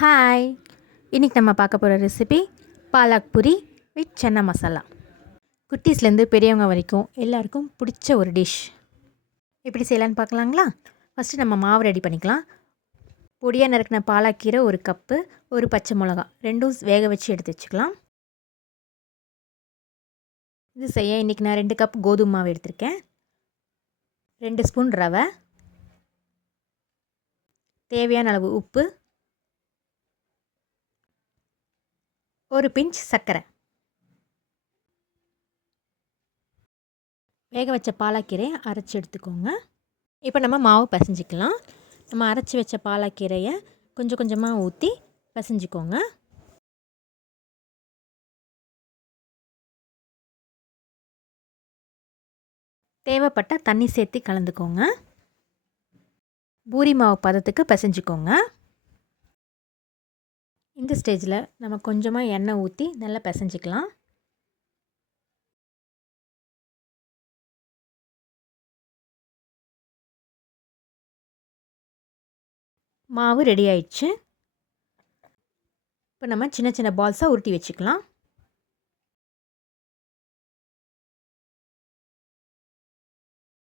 Hi, இன்றைக்கி நம்ம பார்க்க போகிற ரெசிபி பாலக் பூரி வித் சன்னா மசாலா. குட்டீஸ்லேருந்து பெரியவங்க வரைக்கும் எல்லாருக்கும் பிடிச்ச ஒரு டிஷ். எப்படி செய்யலான்னு பார்க்கலாங்களா? ஃபஸ்ட்டு நம்ம மாவு ரெடி பண்ணிக்கலாம். பொடியாக நறுக்கின பாலாக்கீரை 1 கப்பு, ஒரு பச்சை மிளகா ரெண்டும் வேக வச்சு எடுத்து வச்சுக்கலாம். இது செய்ய இன்றைக்கி நான் 2 கப் கோதுமை மாவு எடுத்திருக்கேன். 2 ஸ்பூன் ரவை, தேவையான அளவு உப்பு, ஒரு பிஞ்ச் சர்க்கரை. வேக வச்ச பாலாக்கீரையை அரைச்சி எடுத்துக்கோங்க. இப்போ நம்ம மாவு பிசைஞ்சிக்கலாம். நம்ம அரைச்சி வச்ச பாலாக்கீரையை கொஞ்சம் கொஞ்சமாக ஊற்றி பிசைஞ்சிக்கோங்க. தேவைப்பட்ட தண்ணி சேர்த்து கலந்துக்கோங்க. பூரி மாவு பதத்துக்கு பிசைஞ்சிக்கோங்க. இந்த ஸ்டேஜில் நம்ம கொஞ்சமாக எண்ணெய் ஊற்றி நல்லா பிசைஞ்சிக்கலாம். மாவு ரெடி ஆயிடுச்சு. இப்போ நம்ம சின்ன சின்ன பால்ஸாக உருட்டி வச்சுக்கலாம்.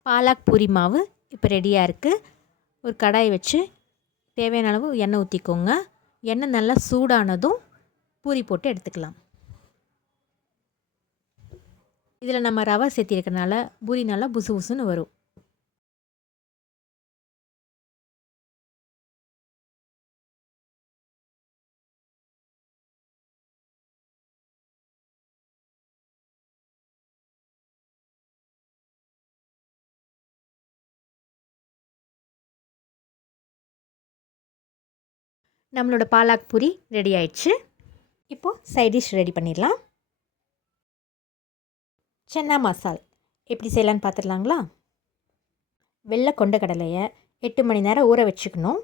பாலக் பூரி மாவு இப்போ ரெடியாக இருக்குது. ஒரு கடாய் வச்சு தேவையான அளவு எண்ணெய் ஊற்றிக்கோங்க. எண்ணெய் நல்லா சூடானதும் பூரி போட்டு எடுத்துக்கலாம். இதில் நம்ம ரவை சேர்த்திருக்கனால பூரி நல்லா புசு புசுன்னு வரும். நம்மளோட பாலக் பூரி ரெடி ஆயிடுச்சு. இப்போது சைட் டிஷ் ரெடி பண்ணிடலாம். சன்னா மசால் எப்படி செய்யலான்னு பார்த்துடலாங்களா? வெள்ளை கொண்டக்கடலையை 8 மணி நேரம் ஊற வச்சுக்கணும்.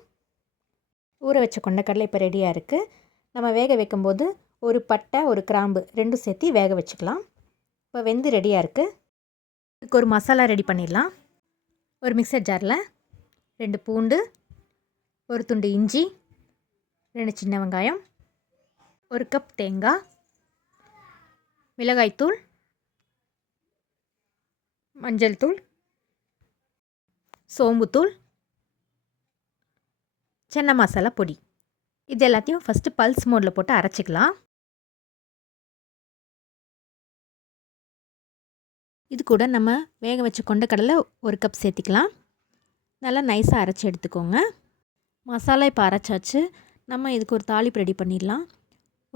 ஊற வச்ச கொண்டக்கடலை இப்போ ரெடியாக இருக்குது. நம்ம வேக வைக்கும்போது ஒரு பட்டை, ஒரு கிராம்பு ரெண்டும் சேர்த்து வேக வச்சுக்கலாம். இப்போ வெந்து ரெடியாக இருக்குது. இதுக்கு ஒரு மசாலா ரெடி பண்ணிடலாம். ஒரு மிக்சர் ஜாரில் 2 பூண்டு, ஒரு துண்டு இஞ்சி, 2 சின்ன வெங்காயம், 1 கப் தேங்காய், மிளகாய்த்தூள், மஞ்சள் தூள், சோம்புத்தூள், சன்னா மசாலா பொடி. இது எல்லாத்தையும் ஃபஸ்ட்டு பல்ஸ் மோடில் போட்டு அரைச்சிக்கலாம். இது கூட நம்ம வேக வச்ச கொண்டக்கடலை 1 கப் சேர்த்திக்கலாம். நல்லா நைஸாக அரைச்சி எடுத்துக்கோங்க. மசாலா இப்போ அரைச்சாச்சு. நம்ம இதுக்கு ஒரு தாளிப்பு ரெடி பண்ணிடலாம்.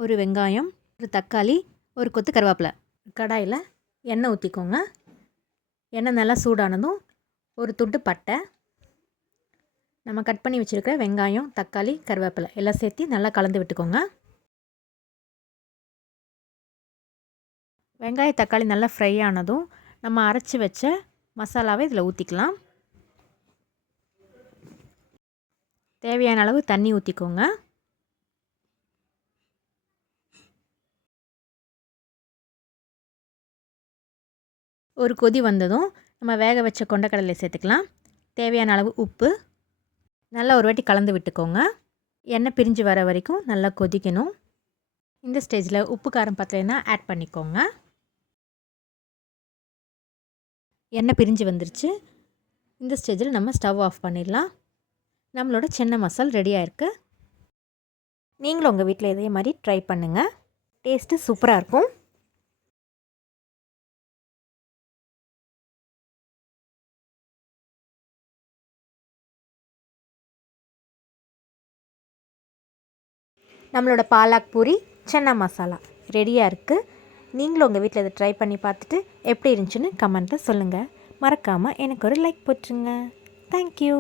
ஒரு வெங்காயம், ஒரு தக்காளி, ஒரு கொத்து கருவேப்பிலை. கடாயில் எண்ணெய் ஊற்றிக்கோங்க. எண்ணெய் நல்லா சூடானதும் ஒரு துண்டு பட்டை, நம்ம கட் பண்ணி வச்சுருக்கிற வெங்காயம், தக்காளி, கருவேப்பிலை எல்லாம் சேர்த்து நல்லா கலந்து விட்டுக்கோங்க. வெங்காய தக்காளி நல்லா ஃப்ரை ஆனதும் நம்ம அரைச்சி வச்ச மசாலாவை இதில் ஊற்றிக்கலாம். தேவையான அளவு தண்ணி ஊற்றிக்கோங்க. ஒரு கொதி வந்ததும் நம்ம வேக வச்ச கொண்டக்கடலை சேர்த்துக்கலாம். தேவையான அளவு உப்பு, நல்லா ஒரு வாட்டி கலந்து விட்டுக்கோங்க. எண்ணெய் பிரிஞ்சு வர வரைக்கும் நல்லா கொதிக்கணும். இந்த ஸ்டேஜில் உப்பு காரம் பத்தலைன்னா ஆட் பண்ணிக்கோங்க. எண்ணெய் பிரிஞ்சு வந்துருச்சு. இந்த ஸ்டேஜில் நம்ம ஸ்டவ் ஆஃப் பண்ணிடலாம். நம்மளோட சன்னா மசால் ரெடியாக இருக்குது. நீங்களும் உங்கள் வீட்டில் இதே மாதிரி ட்ரை பண்ணுங்கள். டேஸ்ட்டு சூப்பராக இருக்கும். நம்மளோட பாலக் பூரி சன்னா மசாலா ரெடியாக இருக்குது. நீங்களும் உங்கள் வீட்டில் இதை ட்ரை பண்ணி பார்த்துட்டு எப்படி இருந்துச்சுன்னு கமெண்ட்டில் சொல்லுங்கள். மறக்காமல் எனக்கு ஒரு லைக் போட்டுருங்க. தேங்க்யூ.